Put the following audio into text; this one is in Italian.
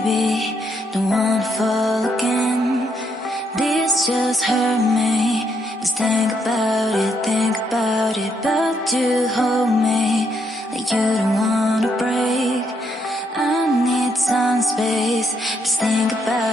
baby, don't wanna fall again. This just hurt me. Just think about it, but you hold me like you don't wanna break. I need some space, just think about